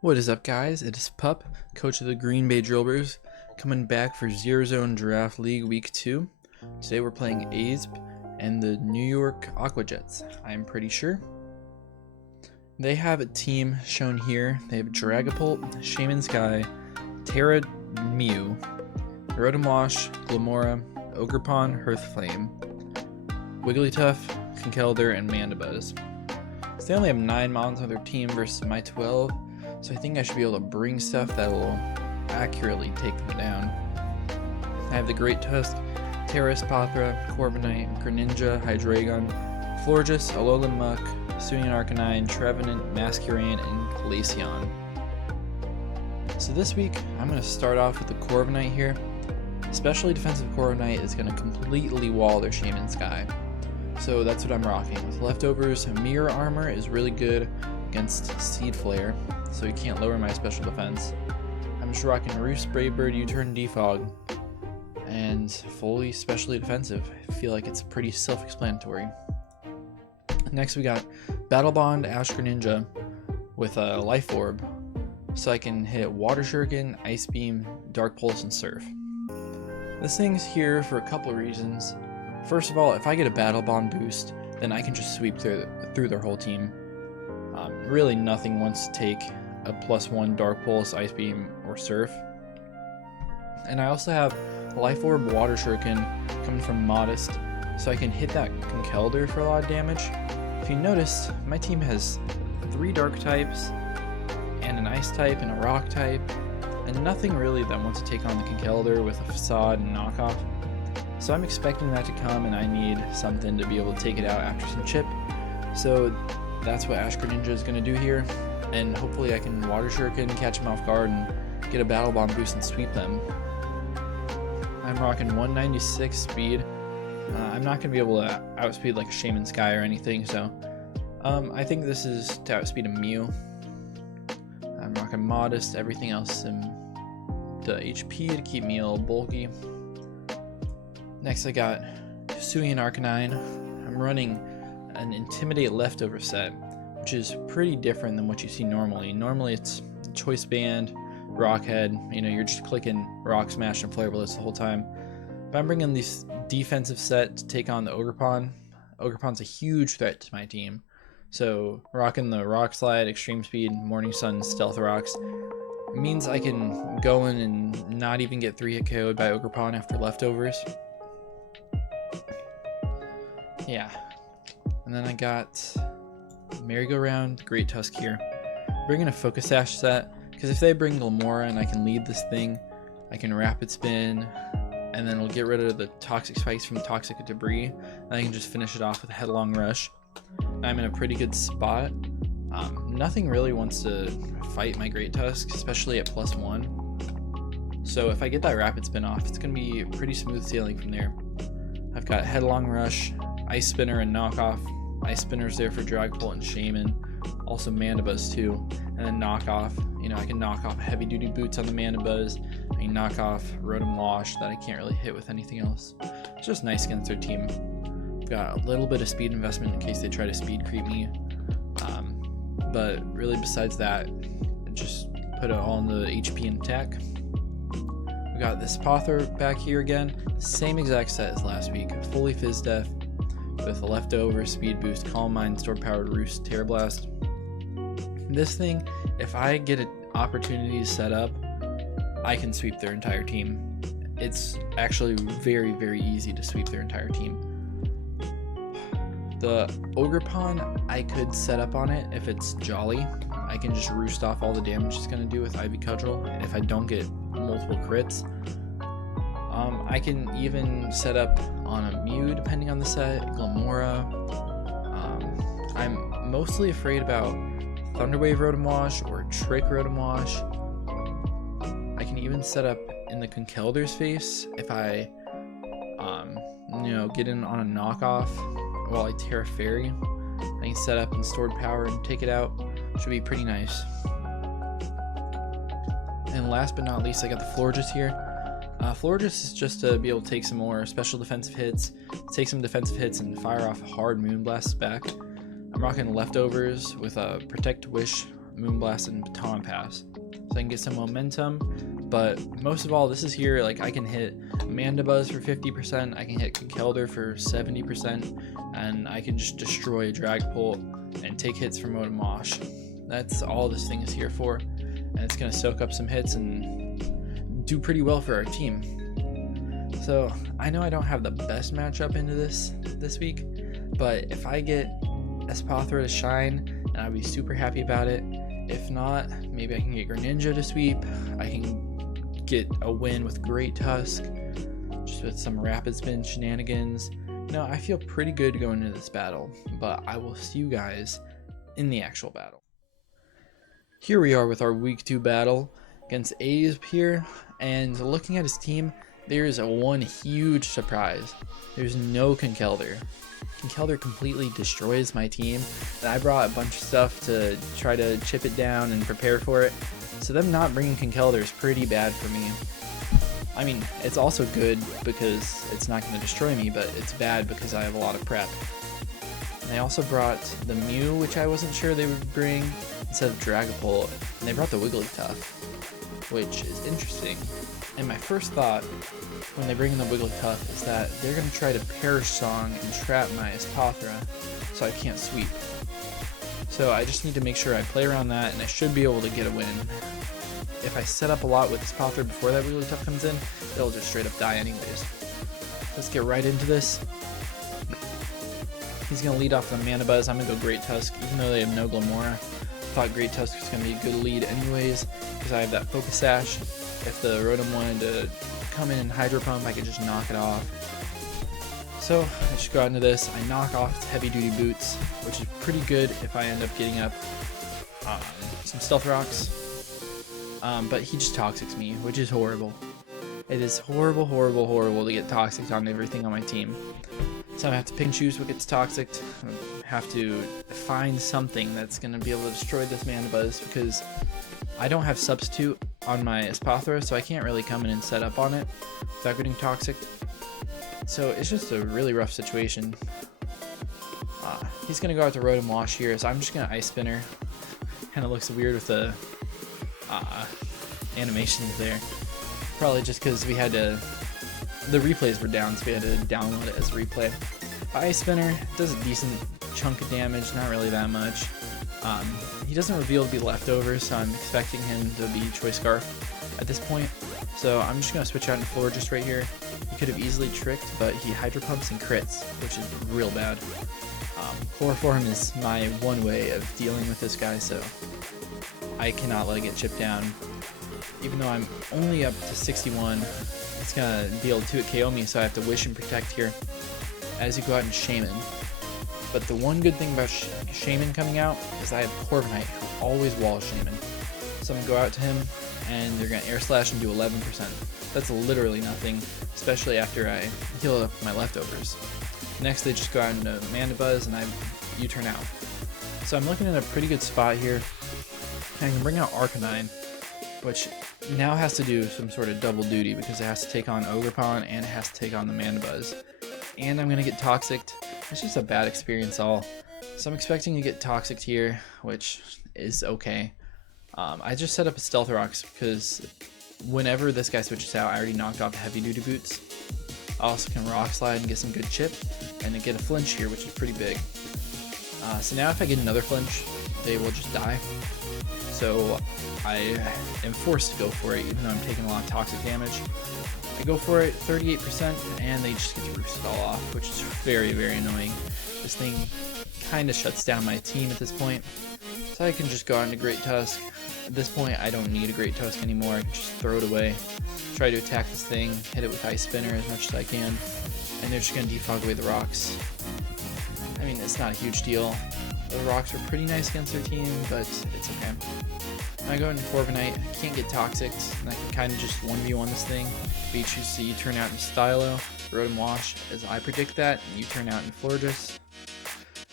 What is up, guys? It is Pup, coach of the Green Drilburs, coming back for Zero Zone Draft League Week 2. Today we're playing Asbe and the New York Aqua Jets, I'm pretty sure. They have a team shown here. They have Dragapult, Shaman Sky, Terra Mew, Rotom Wash, Glamora, Ogerpon, Hearthflame, Wigglytuff, Conkeldurr, and Mandibuzz. So they only have 9 mons on their team versus my 12. So I think I should be able to bring stuff that will accurately take them down. I have the Great Tusk, Terra, Espathra, Corviknight, Greninja, Hydreigon, Florges, Alolan Muck, Hisuian Arcanine, Trevenant, Masquerain, and Glaceon. So this week, I'm going to start off with the Corviknight here. Especially defensive Corviknight is going to completely wall their Shaman Sky. So that's what I'm rocking. With leftovers, Mirror Armor is really good against Seed Flare, so you can't lower my special defense. I'm just rocking Roost, Brave Bird, U-Turn, Defog, and fully specially defensive. I feel like it's pretty self-explanatory. Next we got Battle Bond, Ash Greninja with a Life Orb, so I can hit Water Shuriken, Ice Beam, Dark Pulse, and Surf. This thing's here for a couple of reasons. First of all, if I get a Battle Bond boost, then I can just sweep through their whole team. Really nothing wants to take a +1 Dark Pulse, Ice Beam, or Surf. And I also have Life Orb, Water Shuriken coming from Modest, so I can hit that Conkeldurr for a lot of damage. If you notice, my team has 3 Dark types, and an Ice type, and a Rock type, and nothing really that wants to take on the Conkeldurr with a Facade and Knockoff. So I'm expecting that to come, and I need something to be able to take it out after some chip. So that's what Ash Greninja is going to do here, and hopefully I can Water Shuriken, catch him off guard, and get a Battle Bomb boost and sweep them. I'm rocking 196 speed. I'm not going to be able to outspeed like a Shaman Sky or anything, so I think this is to outspeed a Mew. I'm rocking Modest, everything else in the HP to keep me a little bulky. Next I got Hisuian Arcanine. I'm running an Intimidate leftover set, which is pretty different than what you see normally. Normally it's Choice Band, Rock Head, you're just clicking Rock Smash and Flare Blitz the whole time. But I'm bringing this defensive set to take on the Ogerpon. Ogerpon's a huge threat to my team. So rocking the Rock Slide, Extreme Speed, Morning Sun, Stealth Rocks means I can go in and not even get 3-hit KO'd by Ogerpon after leftovers. Yeah. And then I got Merry-Go-Round, Great Tusk here. Bringing a Focus Sash set, because if they bring Glamora and I can lead this thing, I can Rapid Spin, and then it'll get rid of the Toxic Spikes from Toxic Debris, and I can just finish it off with a Headlong Rush. I'm in a pretty good spot. Nothing really wants to fight my Great Tusk, especially at +1. So if I get that Rapid Spin off, it's going to be pretty smooth sailing from there. I've got Headlong Rush, Ice Spinner, and Knockoff. Ice Spinner's there for Dragapult and Shaman, also Mandibuzz too, and then Knockoff. I can knock off Heavy Duty Boots on the Mandibuzz. I can knock off Rotom Wash that I can't really hit with anything else. It's just nice against their team. I've got a little bit of speed investment in case they try to speed creep me, but really besides that, just put it all in the HP and attack. We got this Espathra back here again, same exact set as last week, fully Fizz Def, with a leftover Speed Boost, Calm Mind, Store Powered Roost, Terra Blast. This thing, if I get an opportunity to set up, I can sweep their entire team. It's actually very, very easy to sweep their entire team. The Ogerpon, I could set up on it if it's Jolly. I can just roost off all the damage it's going to do with Ivy Cudgel if I don't get multiple crits. I can even set up on a Mew depending on the set, Glamora. I'm mostly afraid about Thunderwave Rotom Wash or Trick Rotom Wash. I can even set up in the Conkeldurr's face if I get in on a knockoff while I Terra Fairy. I can set up in Stored Power and take it out. Should be pretty nice. And last but not least, I got the Florges here. Florges is just to be able to take some more special defensive hits, take some defensive hits, and fire off hard Moonblasts back. I'm rocking leftovers with a Protect Wish Moonblast and Baton Pass, so I can get some momentum. But most of all, this is here, like I can hit Mandibuzz for 50%, I can hit Conkeldurr for 70%, and I can just destroy Dragapult and take hits from Rotom Wash. That's all this thing is here for, and it's going to soak up some hits and do pretty well for our team. So I know I don't have the best matchup into this week, but if I get Espathra to shine, and I'd be super happy about it. If not, maybe I can get Greninja to sweep. I can get a win with Great Tusk, just with some Rapid Spin shenanigans. No, I feel pretty good going into this battle, but I will see you guys in the actual battle. Here we are with our week 2 battle against Asbe here, and looking at his team, there's one huge surprise. There's no Conkeldurr. Conkeldurr completely destroys my team, and I brought a bunch of stuff to try to chip it down and prepare for it. So them not bringing Conkeldurr is pretty bad for me. I mean, it's also good because it's not going to destroy me, but it's bad because I have a lot of prep. And they also brought the Mew, which I wasn't sure they would bring, instead of Dragapult, and they brought the Wigglytuff, which is interesting. And my first thought when they bring in the Wigglytuff is that they're going to try to Perish Song and trap my Espathra so I can't sweep. So I just need to make sure I play around that, and I should be able to get a win. If I set up a lot with Espathra before that Wigglytuff comes in, it'll just straight up die anyways. Let's get right into this. He's going to lead off the Mandibuzz. I'm going to go Great Tusk, even though they have no Glamora. I thought Great Tusk was going to be a good lead anyways, because I have that Focus Sash. If the Rotom wanted to come in and Hydro Pump, I could just knock it off. So I just go out into this. I knock off its Heavy Duty Boots, which is pretty good if I end up getting up some Stealth Rocks. But he just Toxics me, which is horrible. It is horrible, horrible, horrible to get Toxic on everything on my team. So I have to pick and choose what gets Toxic. I have to find something that's going to be able to destroy this Mandibuzz, because I don't have Substitute on my Espathra, so I can't really come in and set up on it without getting Toxic. So it's just a really rough situation. He's going to go out to Rotom Wash here, so I'm just going to Ice Spinner. Kind of looks weird with the animations there. Probably just because we had to, the replays were down, so we had to download it as a replay. Ice Spinner does a decent chunk of damage, not really that much. He doesn't reveal to be leftovers, so I'm expecting him to be Choice Scarf at this point. So I'm just going to switch out into Florges right here. He could have easily tricked, but he Hydro Pumps and crits, which is real bad. Chloroform is my one way of dealing with this guy, so I cannot let it get chipped down. Even though I'm only up to 61, it's going to be able to KO me, so I have to Wish and Protect here as you go out and Shaman. But the one good thing about Shaman coming out is I have Corviknight, who always walls Shaman. So I'm going to go out to him, and they're going to Air Slash and do 11%. That's literally nothing, especially after I heal up my leftovers. Next, they just go out into Mandibuzz, and I U-turn out. So I'm looking at a pretty good spot here. I can bring out Arcanine, which now has to do some sort of double duty, because it has to take on Ogerpon, and it has to take on the Mandibuzz. And I'm going to get Toxicked. It's just a bad experience all. So I'm expecting to get Toxicked here, which is okay. I just set up a Stealth Rocks because whenever this guy switches out, I already knocked off Heavy Duty Boots. I also can Rock Slide and get some good chip, and to get a flinch here, which is pretty big. So now if I get another flinch, they will just die. So I am forced to go for it, even though I'm taking a lot of toxic damage. I go for it, 38%, and they just get the Roost Spell off, which is very, very annoying. This thing kind of shuts down my team at this point. So I can just go out into Great Tusk. At this point, I don't need a Great Tusk anymore. I can just throw it away, try to attack this thing, hit it with Ice Spinner as much as I can, and they're just going to defog away the rocks. I mean, it's not a huge deal. The rocks are pretty nice against their team, but it's okay. I go into Corviknight, I can't get Toxic, and I can kind of just 1v1 this thing. If you choose to U-turn out in Stylo, Rotom Wash, as I predict that, and U-turn out in Florges.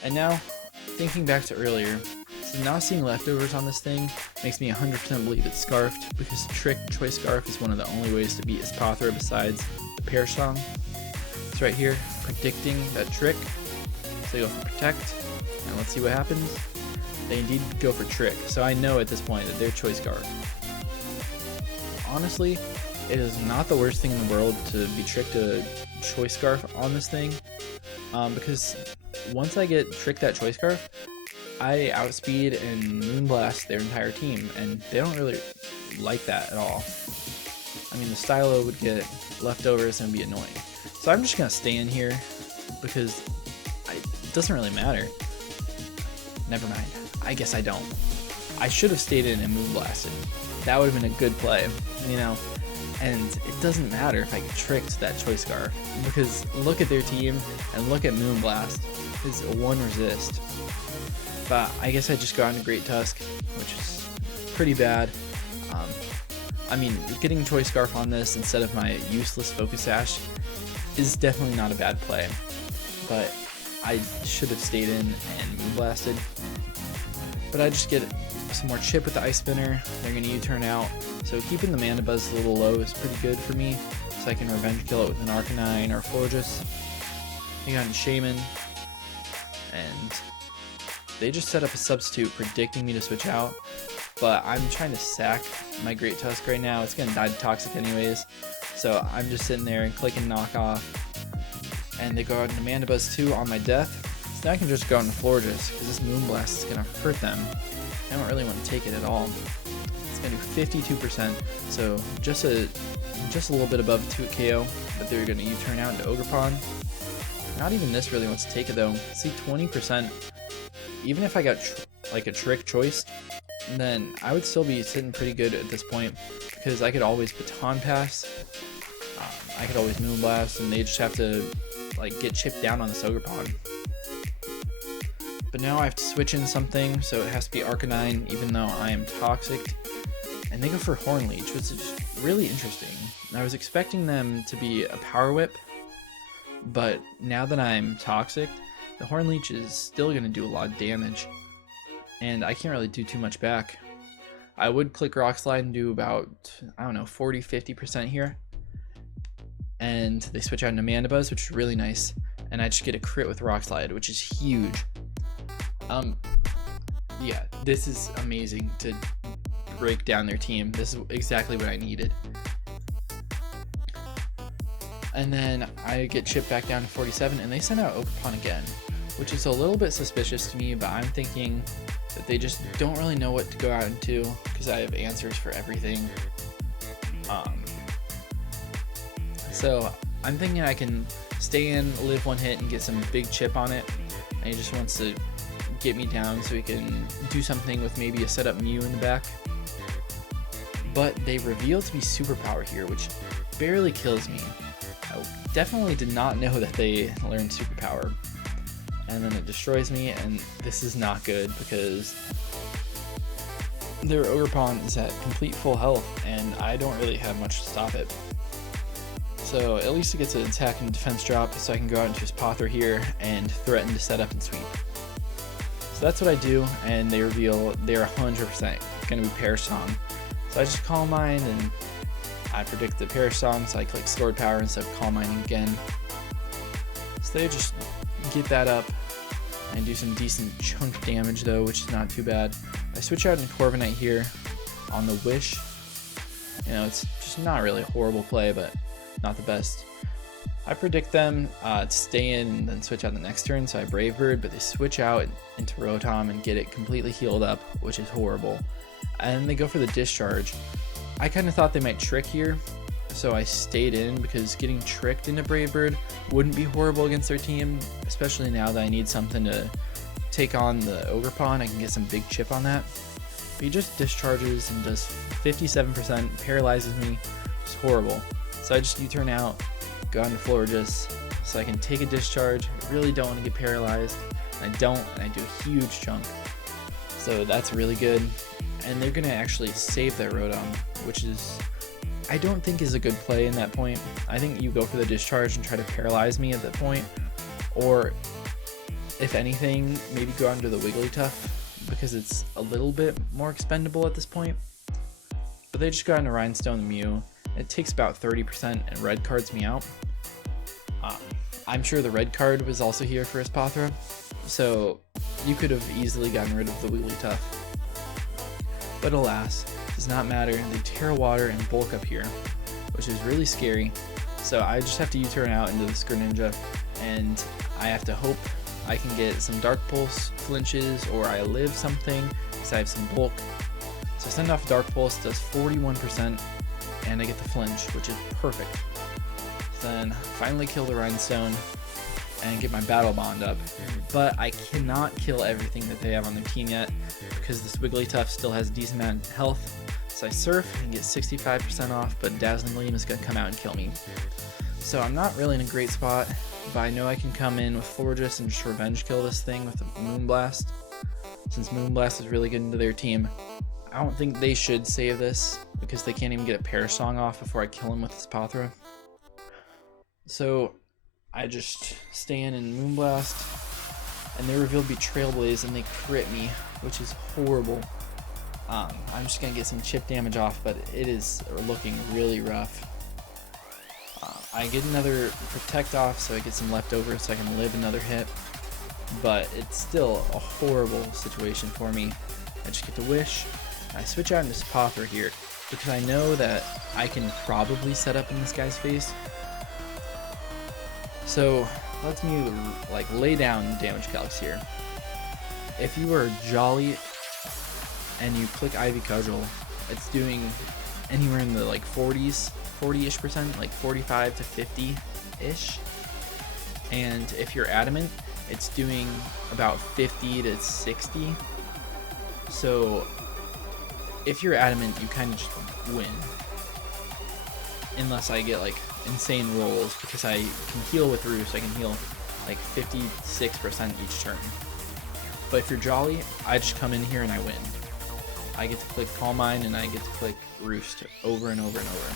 And now, thinking back to earlier, so now seeing leftovers on this thing makes me 100% believe it's Scarfed, because Trick Choice Scarf is one of the only ways to beat Espathra besides the Perish Song. It's right here, predicting that Trick. So I go for Protect, and let's see what happens. they indeed go for Trick, so I know at this point that they're Choice Scarf. Honestly, it is not the worst thing in the world to be tricked a Choice Scarf on this thing, because once I get tricked that Choice Scarf, I outspeed and Moonblast their entire team, and they don't really like that at all. I mean, the Stylo would get leftovers and be annoying. So I'm just gonna stay in here because it doesn't really matter. Never mind. I guess I don't. I should have stayed in and Moonblasted. That would have been a good play, you know? And it doesn't matter if I get tricked that Choice Scarf, because look at their team and look at Moonblast. It's a 1 resist. But I guess I just got into Great Tusk, which is pretty bad. I mean, getting Choice Scarf on this instead of my useless Focus Sash is definitely not a bad play. But I should have stayed in and Moonblasted. But I just get some more chip with the Ice Spinner. They're going to U-turn out. So keeping the Mana Buzz a little low is pretty good for me. So I can Revenge Kill it with an Arcanine or Florges. I got a Shaman. And they just set up a substitute predicting me to switch out. But I'm trying to sack my Great Tusk right now. It's going to die to Toxic anyways. So I'm just sitting there and clicking Knock Off. And they go out into Mana Buzz 2 on my death. So now I can just go out into Florges, because this Moonblast is going to hurt them. I don't really want to take it at all. It's going to do 52%, so just a little bit above 2 KO, but they're going to U-turn out into Ogerpon. Not even this really wants to take it though. See, 20%. Even if I got like a Trick choice, then I would still be sitting pretty good at this point, because I could always Baton Pass, I could always Moonblast, and they just have to like get chipped down on this Ogerpon. But now I have to switch in something, so it has to be Arcanine, even though I am Toxic. And they go for Horn Leech, which is really interesting. I was expecting them to be a Power Whip, but now that I'm Toxic, the Horn Leech is still going to do a lot of damage. And I can't really do too much back. I would click Rock Slide and do about, I don't know, 40-50% here. And they switch out into Mana Buzz, which is really nice. And I just get a crit with Rock Slide, which is huge. Yeah, this is amazing to break down their team. This is exactly what I needed. And then I get chipped back down to 47, and they send out Ogerpon again, which is a little bit suspicious to me, but I'm thinking that they just don't really know what to go out into, because I have answers for everything. So I'm thinking I can stay in, live one hit, and get some big chip on it, and he just wants to get me down so he can do something with maybe a setup Mew in the back. But they reveal to be Superpower here, which barely kills me. I definitely did not know that they learned Superpower. And then it destroys me, and this is not good because their Ogerpon is at complete full health, and I don't really have much to stop it. So at least it gets an attack and defense drop, so I can go out into Espathra here and threaten to set up and sweep. So that's what I do, and they reveal they're 100% going to be Perish Song. So I just Calm Mind, and I predict the Perish Song, so I click Stored Power instead of Calm Minding again. So they just get that up and do some decent chunk damage though, which is not too bad. I switch out into Corviknight here on the Wish. You know, it's just not really a horrible play, but not the best. I predict them to stay in and then switch out the next turn, so I Brave Bird, but they switch out into Rotom and get it completely healed up, which is horrible. And they go for the Discharge. I kind of thought they might Trick here, so I stayed in because getting tricked into Brave Bird wouldn't be horrible against their team, especially now that I need something to take on the Ogerpon. I can get some big chip on that. But he just discharges and does 57%, paralyzes me. It's horrible. So I just U-turn out, go on to Florges, so I can take a discharge. I really don't want to get paralyzed. I don't, and I do a huge chunk. So that's really good. And they're going to actually save their Rotom, which is, I don't think is a good play in that point. I think you go for the discharge and try to paralyze me at that point. Or, if anything, maybe go under the Wigglytuff, because it's a little bit more expendable at this point. But they just got into Rhinestone Mew. It takes about 30% and red cards me out. I'm sure the red card was also here for Espathra. So you could have easily gotten rid of the Wigglytuff. But alas, it does not matter. They tear water and bulk up here, which is really scary. So I just have to U-turn out into this Greninja, and I have to hope I can get some Dark Pulse flinches, or I live something because I have some bulk. So send off Dark Pulse, does 41%, and I get the flinch, which is perfect. Then finally kill the Rhinestone and get my Battle Bond up. But I cannot kill everything that they have on their team yet because this Wigglytuff still has a decent amount of health. So I Surf and get 65% off, but Dazzling Gleam is going to come out and kill me. So I'm not really in a great spot, but I know I can come in with Florges and just revenge kill this thing with a Moonblast. Since Moonblast is really good into their team, I don't think they should save this because they can't even get a Perish Song off before I kill him with Espathra. So I just stay in and Moonblast, and they reveal Betrayal Blaze and they crit me, which is horrible. I'm just going to get some chip damage off, but it is looking really rough. I get another Protect off so I get some leftovers so I can live another hit, but it's still a horrible situation for me. I just get to Wish. I switch out into Espathra here because I know that I can probably set up in this guy's face. So let me like lay down damage calcs here. If you are Jolly and you click Ivy Cudgel, it's doing anywhere in the like 40-ish%, like 45 to 50-ish. And if you're Adamant, it's doing about 50 to 60. So if you're Adamant, you kind of just win. Unless I get like insane rolls, because I can heal with Roost. I can heal like 56% each turn. But if you're Jolly, I just come in here and I win. I get to click Calm Mind and I get to click Roost over and over and over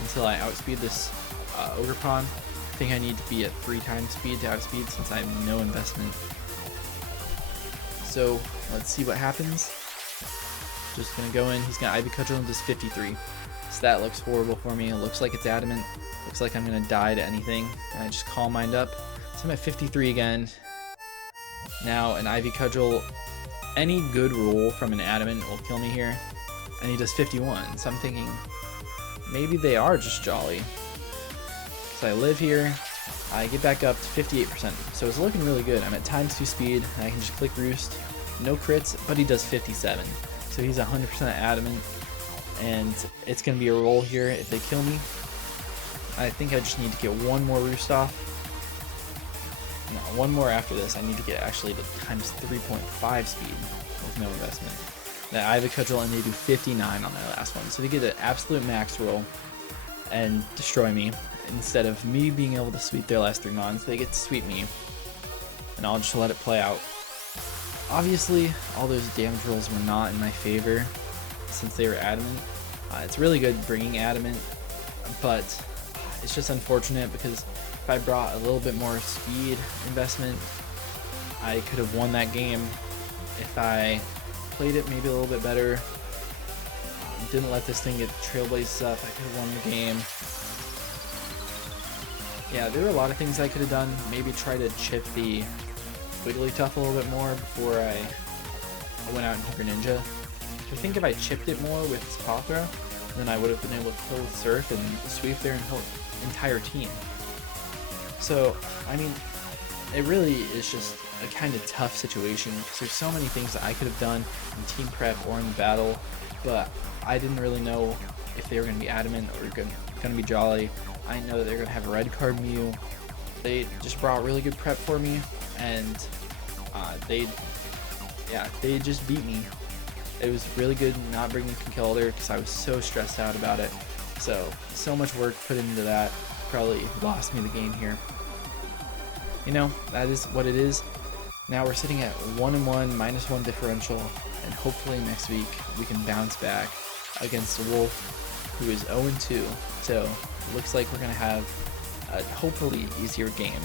until I outspeed this Ogerpon. I think I need to be at 3 times speed to outspeed since I have no investment. So let's see what happens. Just gonna go in. He's gonna Ivy Cudgel and does 53. So that looks horrible for me. It looks like it's Adamant. Looks like I'm gonna die to anything. And I just Calm Mind up. So I'm at 53 again. Now an Ivy Cudgel, any good roll from an Adamant will kill me here. And he does 51. So I'm thinking maybe they are just Jolly. So I live here. I get back up to 58%. So it's looking really good. I'm at ×2 speed. And I can just click Roost. No crits, but he does 57. So he's 100% Adamant. And it's going to be a roll here if they kill me. I think I just need to get one more Roost off. No, one more after this. I need to get actually to ×3.5 speed with no investment. That Ivy Cudgel, and they do 59 on their last one. So they get an absolute max roll and destroy me. Instead of me being able to sweep their last 3 mons, they get to sweep me. And I'll just let it play out. Obviously, all those damage rolls were not in my favor since they were Adamant. It's really good bringing Adamant, but it's just unfortunate because if I brought a little bit more speed investment, I could have won that game. If I played it maybe a little bit better, didn't let this thing get Trailblazes up, I could have won the game. Yeah, there were a lot of things I could have done. Maybe try to chip the Wigglytuff a little bit more before I went out into Greninja. I think if I chipped it more with Espathra, then I would have been able to kill with Surf and sweep their entire team. So, I mean, it really is just a kind of tough situation because there's so many things that I could have done in team prep or in battle, but I didn't really know if they were going to be Adamant or going to be Jolly. I know that they're going to have a red card Mew. They just brought really good prep for me, and they just beat me. It was really good not bringing Conkeldurr because I was so stressed out about it. So much work put into that probably lost me the game here. You know, that is what it is. Now we're sitting at 1-1, -1 differential, and hopefully next week we can bounce back against a Wolf who is 0-2. So it looks like we're going to have a hopefully easier game.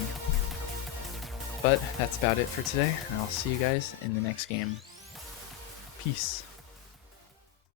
But that's about it for today, and I'll see you guys in the next game. Peace.